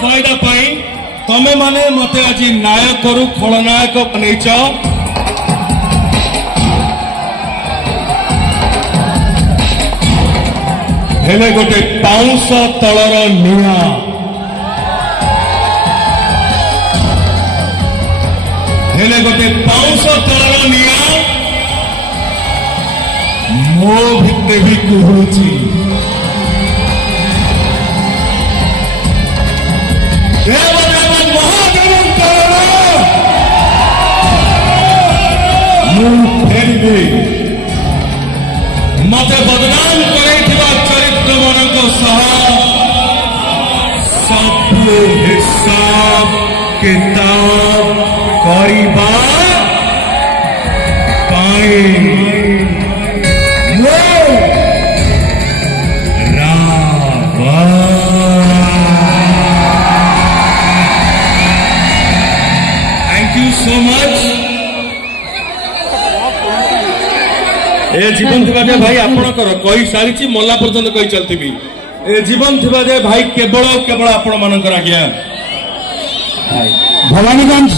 फायदा पाई तमे माने मते आज नायक रु खलनायक बनैच। हेले गोटे पाउंस तलर निआ हेले गोटे पाउंस तलर निआ मो भित्ते भी कुहुची। फेरबी मत बदनाम कर चरित्र मान सब हिसाब किताब करबा थैंक यू सो मच। ए जीवन थिबा जे भाई आपणकर कही सारी मला पर्यंत कही चलती ए जीवन थिबा जे भाई केवल केवल आपण मानकर आज्ञा भवानीगंज